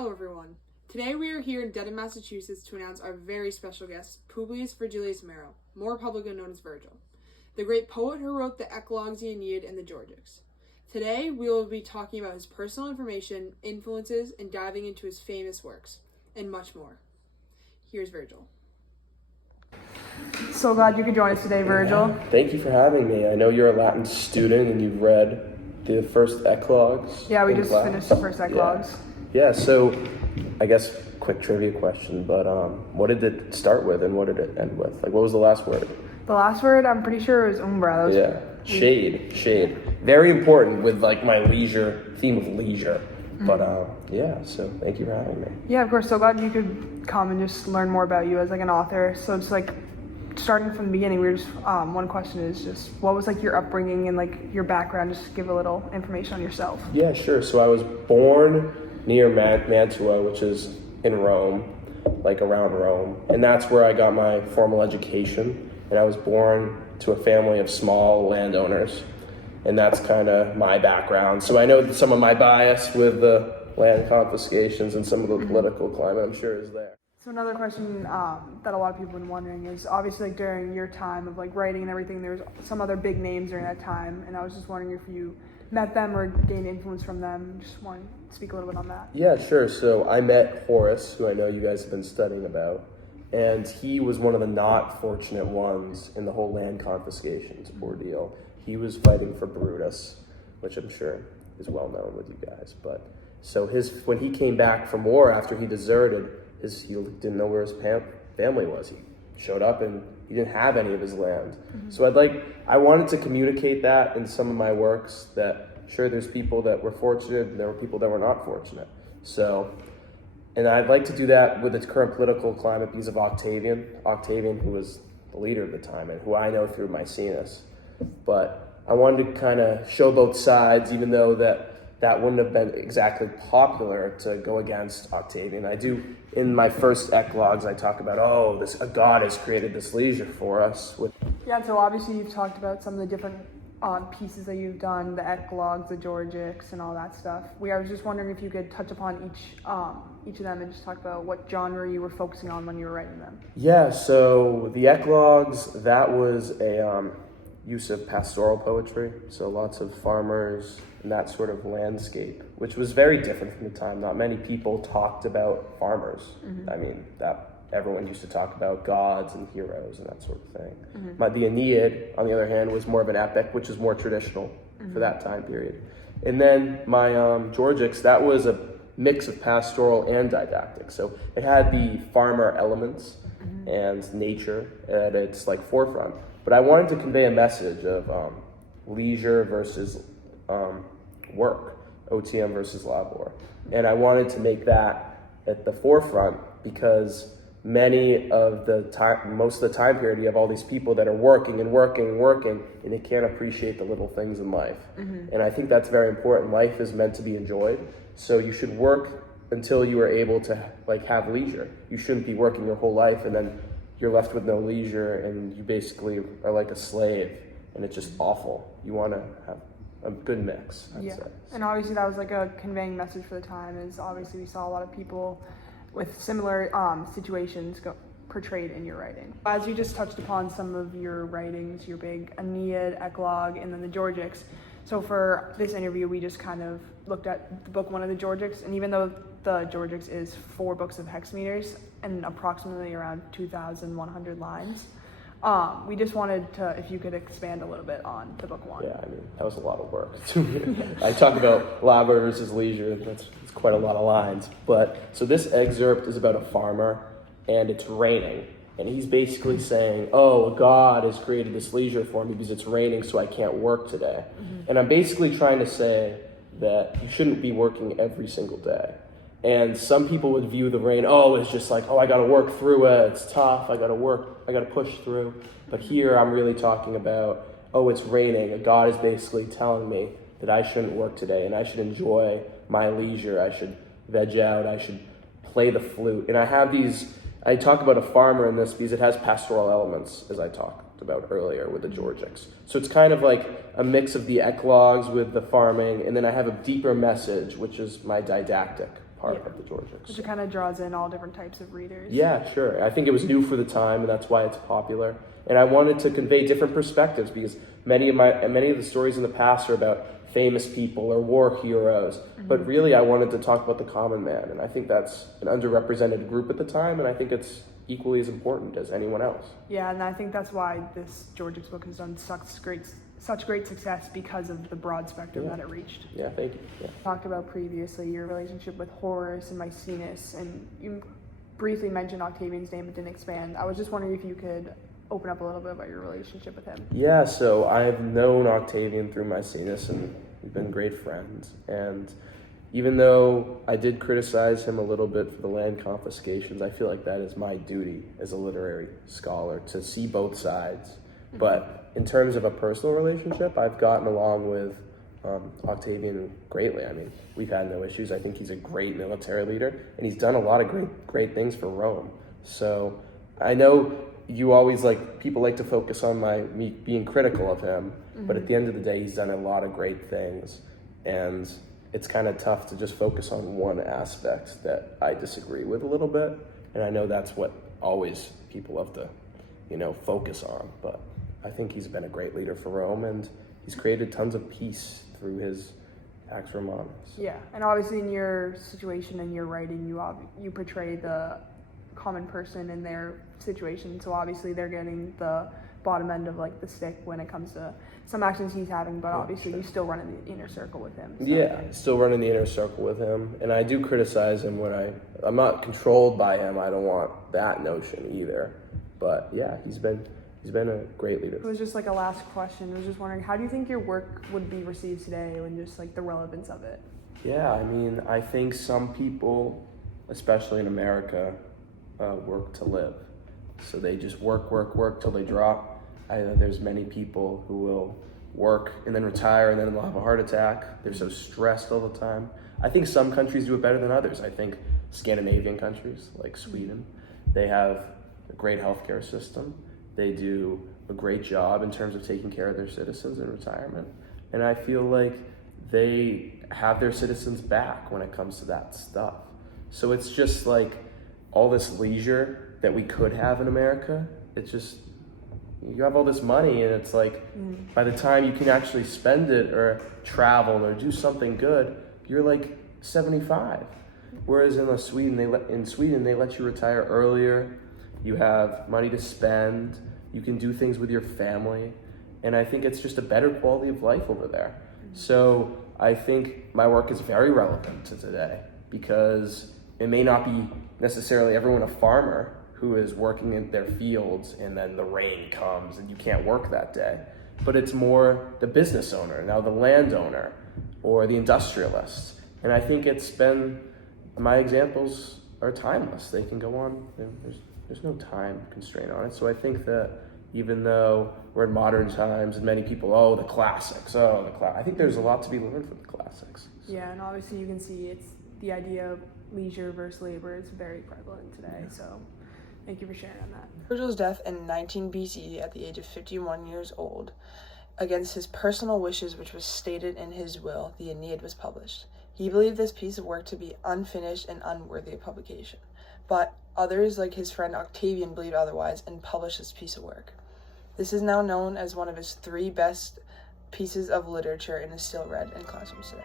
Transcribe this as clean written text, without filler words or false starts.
Hello everyone. Today we are here in Dedham, Massachusetts to announce our very special guest, Publius Vergilius Mero, more publicly known as Vergil, the great poet who wrote the Eclogues, the Aeneid, and the Georgics. Today we will be talking about his personal information, influences, and diving into his famous works, and much more. Here's Vergil. So glad you could join us today, Vergil. Thank you for having me. I know you're a Latin student and you've read the first Eclogues. Yeah, we just finished the first Eclogues. Yeah, so I guess quick trivia question, but what did it start with and what did it end with? Like, what was the last word? The last word, I'm pretty sure it was umbra. Shade. Very important with like my leisure, theme of leisure. But so thank you for having me. Yeah, of course. So glad you could come and just learn more about you as like an author. So it's like starting from the beginning, we're just one question is just what was like your upbringing and like your background? Just give a little information on yourself. Yeah, sure. So I was born near Mantua, which is in Rome, like around Rome, and that's where I got my formal education. And I was born to a family of small landowners, and that's kind of my background. So I know some of my bias with the land confiscations and some of the political climate, I'm sure, is there. So another question that a lot of people have been wondering is obviously like during your time of like writing and everything, there's some other big names during that time, and I was just wondering if you met them or gained influence from them. Just want to speak a little bit on that. Yeah, sure. So I met Horace, who I know you guys have been studying about, and he was one of the not fortunate ones in the whole land confiscations ordeal. He was fighting for Brutus, which I'm sure is well known with you guys. But so when he came back from war after he deserted, he didn't know where his family was. He showed up and he didn't have any of his land. So I wanted to communicate that in some of my works, that sure, there's people that were fortunate and there were people that were not fortunate. So, and I'd like to do that with the current political climate because of Octavian, who was the leader at the time and who I know through Maecenas. But I wanted to kind of show both sides, even though that wouldn't have been exactly popular to go against Octavian. I do, in my first Eclogues, I talk about, a god has created this leisure for us. Yeah, so obviously you've talked about some of the different pieces that you've done, the Eclogues, the Georgics, and all that stuff. I was just wondering if you could touch upon each of them and just talk about what genre you were focusing on when you were writing them. Yeah, so the Eclogues, that was a use of pastoral poetry, so lots of farmers and that sort of landscape, which was very different from the time. Not many people talked about farmers. I mean, everyone used to talk about gods and heroes and that sort of thing. The Aeneid, on the other hand, was more of an epic, which is more traditional for that time period. And then my Georgics, that was a mix of pastoral and didactic. So it had the farmer elements and nature at its like forefront. But I wanted to convey a message of leisure versus work, OTM versus labor. And I wanted to make that at the forefront because most of the time period, you have all these people that are working, and they can't appreciate the little things in life. And I think that's very important. Life is meant to be enjoyed. So you should work until you are able to like have leisure. You shouldn't be working your whole life and then you're left with no leisure and you basically are like a slave and it's just awful. You want to have a good mix, I'd say. And obviously that was like a conveying message for the time is obviously we saw a lot of people with similar situations portrayed in your writing. As you just touched upon some of your writings, your big Aeneid, Eclogue, and then the Georgics. So for this interview, we just kind of looked at the book one of the Georgics, and even though the Georgics is 4 books of hexameters and approximately around 2,100 lines, we just wanted to, if you could expand a little bit on the book one. Yeah, I mean, that was a lot of work. I talk about labor versus leisure, it's quite a lot of lines. But, so this excerpt is about a farmer, and it's raining. And he's basically saying, a god has created this leisure for me because it's raining, so I can't work today. And I'm basically trying to say that you shouldn't be working every single day. And some people would view the rain, it's just like, I gotta work through it, it's tough, I gotta push through. But here I'm really talking about, it's raining. A god is basically telling me that I shouldn't work today and I should enjoy my leisure. I should veg out, I should play the flute. And I talk about a farmer in this because it has pastoral elements, as I talked about earlier with the Georgics. So it's kind of like a mix of the Eclogues with the farming, and then I have a deeper message, which is my didactic part Yeah. of the Georgics. Which kind of draws in all different types of readers. Yeah, sure. I think it was new for the time, and that's why it's popular. And I wanted to convey different perspectives because many of the stories in the past are about famous people or war heroes. But really, I wanted to talk about the common man, and I think that's an underrepresented group at the time, and I think it's equally as important as anyone else. Yeah, and I think that's why this Georgics book has done such great success because of the broad spectrum that it reached. Yeah, thank you. Yeah. Talked about previously your relationship with Horace and Maecenas, and you briefly mentioned Octavian's name but didn't expand. I was just wondering if you could open up a little bit about your relationship with him. Yeah, so I've known Octavian through Maecenas, and we've been great friends. And even though I did criticize him a little bit for the land confiscations, I feel like that is my duty as a literary scholar to see both sides. But in terms of a personal relationship, I've gotten along with Octavian greatly. I mean, we've had no issues. I think he's a great military leader, and he's done a lot of great things for Rome. So I know people like to focus on me being critical of him, but at the end of the day, he's done a lot of great things, and it's kind of tough to just focus on one aspect that I disagree with a little bit, and I know that's what always people have to, focus on, but I think he's been a great leader for Rome, and he's created tons of peace through his Pax Romanus. Yeah, and obviously in your situation and your writing, you portray the common person in their situation, so obviously they're getting the bottom end of the stick when it comes to some actions he's having, but obviously you still run in the inner circle with him. So. Yeah, still running the inner circle with him, and I do criticize him when I'm not controlled by him. I don't want that notion either, but yeah, he's been a great leader. It was just a last question. I was just wondering, how do you think your work would be received today and just the relevance of it? Yeah, I mean, I think some people, especially in America, work to live. So they just work till they drop. There's many people who will work and then retire and then they'll have a heart attack. They're so stressed all the time. I think some countries do it better than others. I think Scandinavian countries like Sweden, they have a great healthcare system. They do a great job in terms of taking care of their citizens in retirement. And I feel like they have their citizens back when it comes to that stuff. So it's just all this leisure that we could have in America, it's just, you have all this money and it's by the time you can actually spend it or travel or do something good, you're 75. Whereas in Sweden, they let you retire earlier. You have money to spend. You can do things with your family. And I think it's just a better quality of life over there. So I think my work is very relevant to today because it may not be necessarily everyone a farmer who is working in their fields and then the rain comes and you can't work that day. But it's more the business owner, now the landowner, or the industrialist. And I think my examples are timeless. They can go on, there's no time constraint on it. So I think that even though we're in modern times and many people, the classics, I think there's a lot to be learned from the classics. Yeah, and obviously you can see it's the idea of leisure versus labor is very prevalent today, so thank you for sharing on that. Vergil's death in 19 BC at the age of 51 years old, against his personal wishes, which was stated in his will, the Aeneid was published. He believed this piece of work to be unfinished and unworthy of publication, but others, like his friend Octavian, believed otherwise and published this piece of work. This is now known as one of his 3 best pieces of literature and is still read in classrooms today.